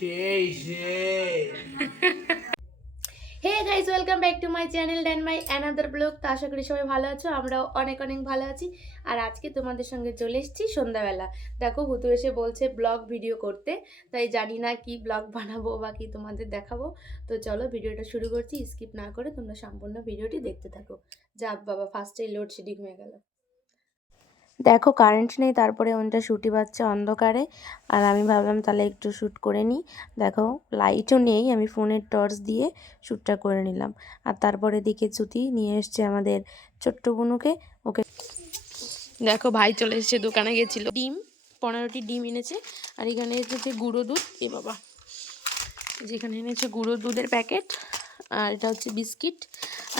Hey guys, welcome back to my channel and my another blog. তো আশা করি সবাই ভালো আছো, আমরাও অনেক অনেক ভালো আছি। আর আজকে তোমাদের সঙ্গে চলে এসেছি সন্ধ্যাবেলা। দেখো ভুতু এসে বলছে ব্লগ ভিডিও করতে, তাই জানি না কি ব্লগ বানাবো বা কি তোমাদের দেখাবো। তো চলো ভিডিওটা শুরু করছি, স্কিপ না করে তোমরা সম্পূর্ণ ভিডিওটি দেখতে থাকো। যাক বাবা, ফার্স্টেই লোডশেডিং হয়ে গেল। দেখো কারেন্ট নেই, তারপরে ওনটা শুটি পাচ্ছে অন্ধকারে। আর আমি ভাবলাম তাহলে একটু শ্যুট করে নিই। দেখো লাইটও নেই, আমি ফোনের টর্চ দিয়ে শ্যুটটা করে নিলাম। আর তারপরে দিকে চুতি নিয়ে এসছে আমাদের ছোট্ট বুনুকে। ওকে দেখো ভাই চলে এসেছে, দোকানে গেছিল, ডিম 15টি ডিম এনেছে। আর এখানে এসেছে গুঁড়ো দুধ, এ বাবা যেখানে এনেছে গুঁড়ো দুধের প্যাকেট। আর এটা হচ্ছে বিস্কিট।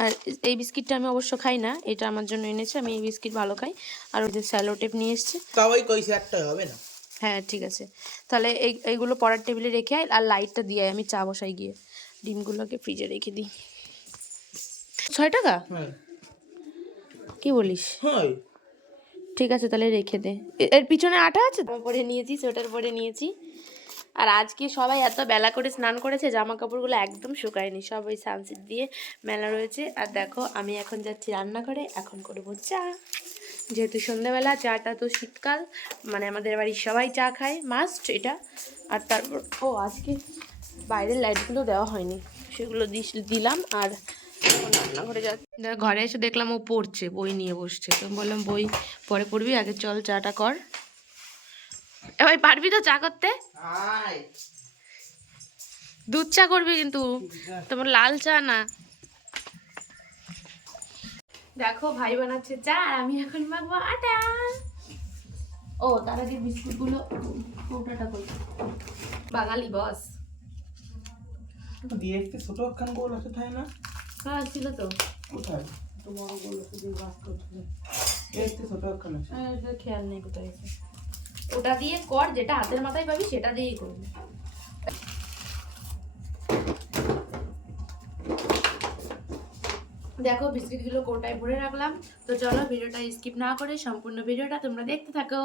আর এই বিস্কিটটা আমি অবশ্য খাই না, এটা আমার জন্য এনেছে, আমি এই বিস্কিট ভালো খাই। আর ওই যে স্যালো টেপ নিয়ে এসছে, সবাই কইছে একটা হবে না। হ্যাঁ ঠিক আছে, তাহলে এইগুলো পড়ার টেবিলে রেখে আয়। আর লাইটটা দিয়ে আমি চা বসাই গিয়ে, ডিমগুলোকে ফ্রিজে রেখে দিই। 6 টাকা? হ্যাঁ কি বলিস? হয়। ঠিক আছে তাহলে রেখে দে। এর পিছনে আটা আছে, পরে নিয়েছি, সোয়েটার পরে নিয়েছি। আর আজকে সবাই এত বেলা করে স্নান করেছে, জামা কাপড়গুলো একদম শুকায়নি, সব ওই সানসিট দিয়ে মেলা রয়েছে। আর দেখো আমি এখন যাচ্ছি রান্নাঘরে, এখন করবো চা। যেহেতু সন্ধ্যাবেলা চাটা তো শীতকাল, মানে আমাদের বাড়ির সবাই চা খায়, মাস্ট এটা। আর তারপর আজকে বাইরের লাইটগুলো দেওয়া হয়নি, সেগুলো দিলাম। আর রান্নাঘরে ঘরে এসে দেখলাম ও পড়ছে, বই নিয়ে বসছে। তো বললাম বই পরে পড়বি, আগে চল চাটা কর। এবার পারবি তো চা করতে? দুধ চা করবি কিন্তু, তোমার লাল চা না। দেখো ভাই বানাচ্ছে চা, আর আমি এখন মাখবো আটা। তার আগে বিস্কুটগুলো কৌটাটা করি, বাঙালি বস দিয়ে একটু ছোট একখান গোল আছে তাই না? হ্যাঁ ছিল তো, কোথায় তো বড় গোল আছে যে বাস করছে, একটু ছোট একখান আছে। খেয়াল নেই কোথায় গেছে। ওটা দিয়ে কর, যেটা হাতের মাথায় পাবি সেটা দিয়েই করবি। দেখো বিস্কিটগুলো কৌটায় ভরে রাখলাম। তো চলো ভিডিওটা স্কিপ না করে সম্পূর্ণ ভিডিওটা তোমরা দেখতে থাকো।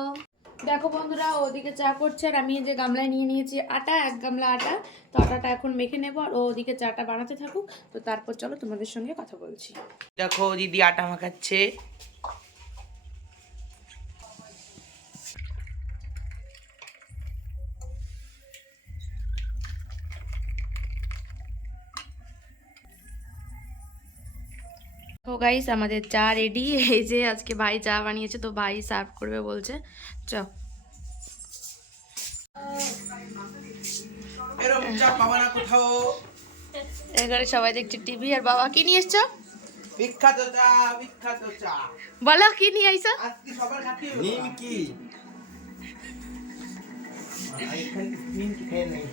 দেখো বন্ধুরা, ওদিকে চা করছে, আর আমি যে গামলায় নিয়ে নিয়েছি আটা, 1 গামলা আটা। তো আটাটা এখন মেখে নেবো, আর ওদিকে চাটা বানাতে থাকুক। তো তারপর চলো তোমাদের সঙ্গে কথা বলছি। দেখো দিদি আটা মাখাচ্ছে। তো গাইস আমাদের চা রেডি। এই যে আজকে ভাই চা বানিয়েছে, তো ভাই সার্ভ করবে বলছে। চল এরকম চা পাওয়া না কোথাও। এখানে সবাই দেখছে টিভি। আর বাবা কি নিয়ে এসছো? বিখ্যাত চা, বিখ্যাত চা। বলো কি নিয়ে আইছো? আজকে সবার খাতি নিমকি। নিমকি খেয়ে নেই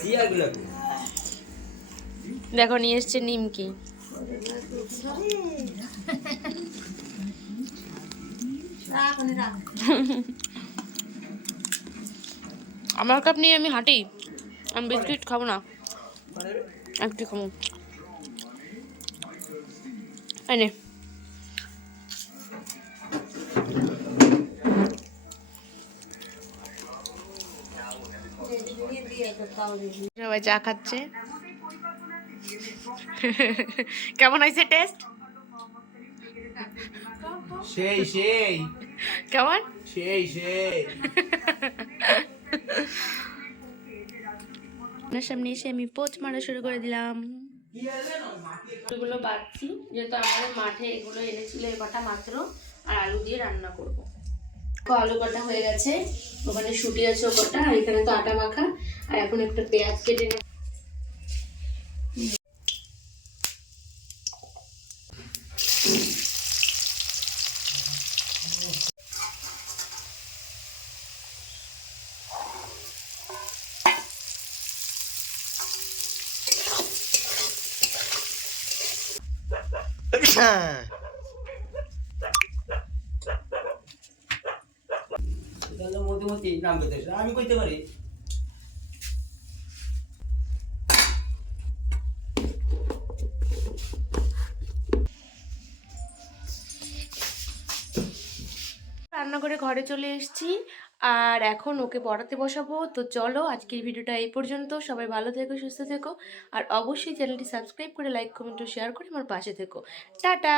চিয়াগুলো। দেখো নিয়ে এসছে নিমকি। আমার কাপ নিয়ে আমি হাঁটি, আমি বিস্কিট খাবো না, একটু খাবো। এনে সবাই চা খাচ্ছে। কেমন হয়েছে টেস্ট? সেই সেই কেমন? সেই সেই। আপনার সামনে এসে আমি পোচ মারা শুরু করে দিলাম। এগুলো বাচ্ছি, যেহেতু আমাদের মাঠে এগুলো এনেছিল এ কটা মাত্র। আর আলু দিয়ে রান্না করব। আলু কটা হয়ে গেছে, ওখানে শুটি আছে ও কটা, আর এখানে তো আটা মাখা। আর এখন একটা পেঁয়াজ কেটে নেব। মধুমতি নাম পেতেছ, আমি কইতে পারি। রান্না করে ঘরে চলে এসেছি। আর এখন ওকে পড়াতে বসাবো। তো চলো আজকের ভিডিওটা এই পর্যন্ত। সবাই ভালো থেকো, সুস্থ থেকো, আর অবশ্যই চ্যানেলটি সাবস্ক্রাইব করে লাইক কমেন্ট ও শেয়ার করে আমার পাশে থেকো। টাটা।